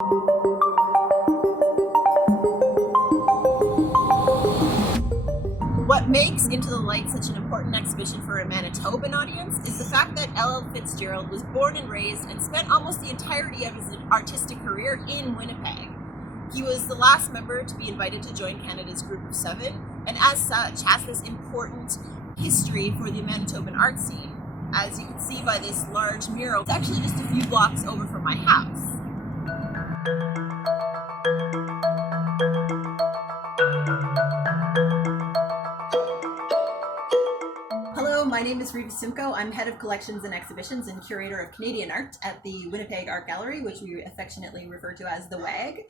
What makes Into the Light such an important exhibition for a Manitoban audience is the fact that LL FitzGerald was born and raised and spent almost the entirety of his artistic career in Winnipeg. He was the last member to be invited to join Canada's Group of Seven, and as such has this important history for the Manitoban art scene. As you can see by this large mural, it's actually just a few blocks over from my house. Hello, my name is Riva Symko. I'm Head of Collections and Exhibitions and Curator of Canadian Art at the Winnipeg Art Gallery, which we affectionately refer to as the WAG.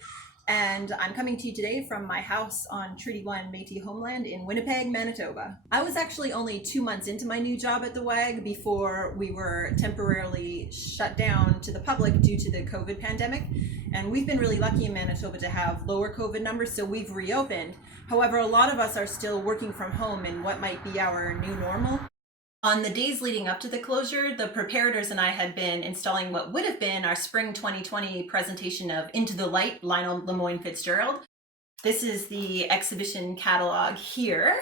And I'm coming to you today from my house on Treaty 1 Métis homeland in Winnipeg, Manitoba. I was actually only 2 months into my new job at the WAG before we were temporarily shut down to the public due to the COVID pandemic. And we've been really lucky in Manitoba to have lower COVID numbers, so we've reopened. However, a lot of us are still working from home in what might be our new normal. On the days leading up to the closure, the preparators and I had been installing what would have been our spring 2020 presentation of Into the Light, Lionel LeMoine FitzGerald. This is the exhibition catalog here.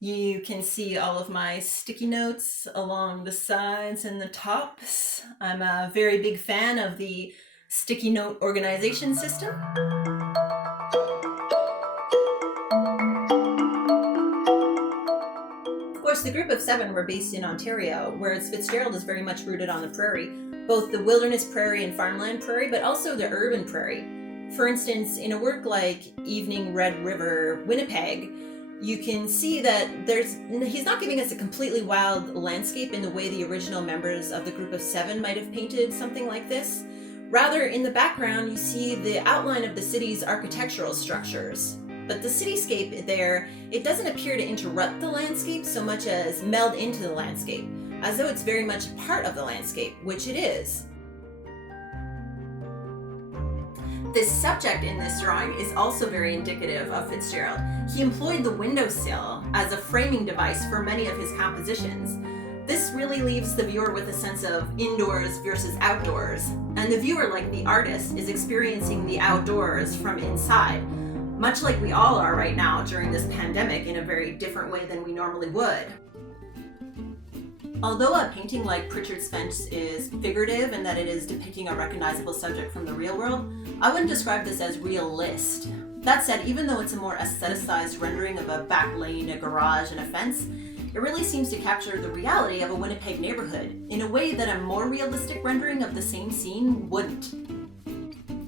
You can see all of my sticky notes along the sides and the tops. I'm a very big fan of the sticky note organization system. The Group of Seven were based in Ontario, whereas FitzGerald is very much rooted on the prairie, both the wilderness prairie and farmland prairie, but also the urban prairie. For instance, in a work like Evening Red River, Winnipeg, you can see that he's not giving us a completely wild landscape in the way the original members of the Group of Seven might have painted something like this. Rather, in the background, you see the outline of the city's architectural structures. But the cityscape there, it doesn't appear to interrupt the landscape so much as meld into the landscape, as though it's very much part of the landscape, which it is. This subject in this drawing is also very indicative of FitzGerald. He employed the windowsill as a framing device for many of his compositions. This really leaves the viewer with a sense of indoors versus outdoors, and the viewer, like the artist, is experiencing the outdoors from inside, much like we all are right now during this pandemic in a very different way than we normally would. Although a painting like Pritchard's Fence is figurative in that it is depicting a recognizable subject from the real world, I wouldn't describe this as realist. That said, even though it's a more aestheticized rendering of a back lane, a garage, and a fence, it really seems to capture the reality of a Winnipeg neighborhood in a way that a more realistic rendering of the same scene wouldn't.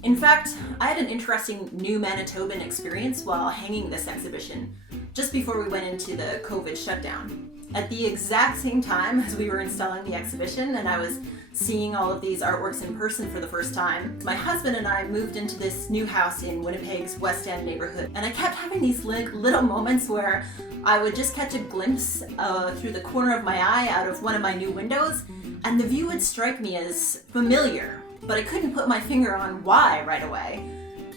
In fact, I had an interesting new Manitoban experience while hanging this exhibition, just before we went into the COVID shutdown. At the exact same time as we were installing the exhibition and I was seeing all of these artworks in person for the first time, my husband and I moved into this new house in Winnipeg's West End neighborhood, and I kept having these little moments where I would just catch a glimpse through the corner of my eye out of one of my new windows, and the view would strike me as familiar, but I couldn't put my finger on why right away.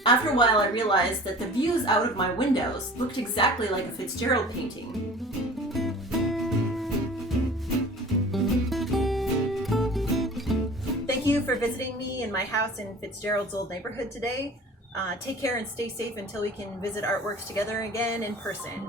After a while, I realized that the views out of my windows looked exactly like a FitzGerald painting. Thank you for visiting me in my house in FitzGerald's old neighborhood today. Take care and stay safe until we can visit artworks together again in person.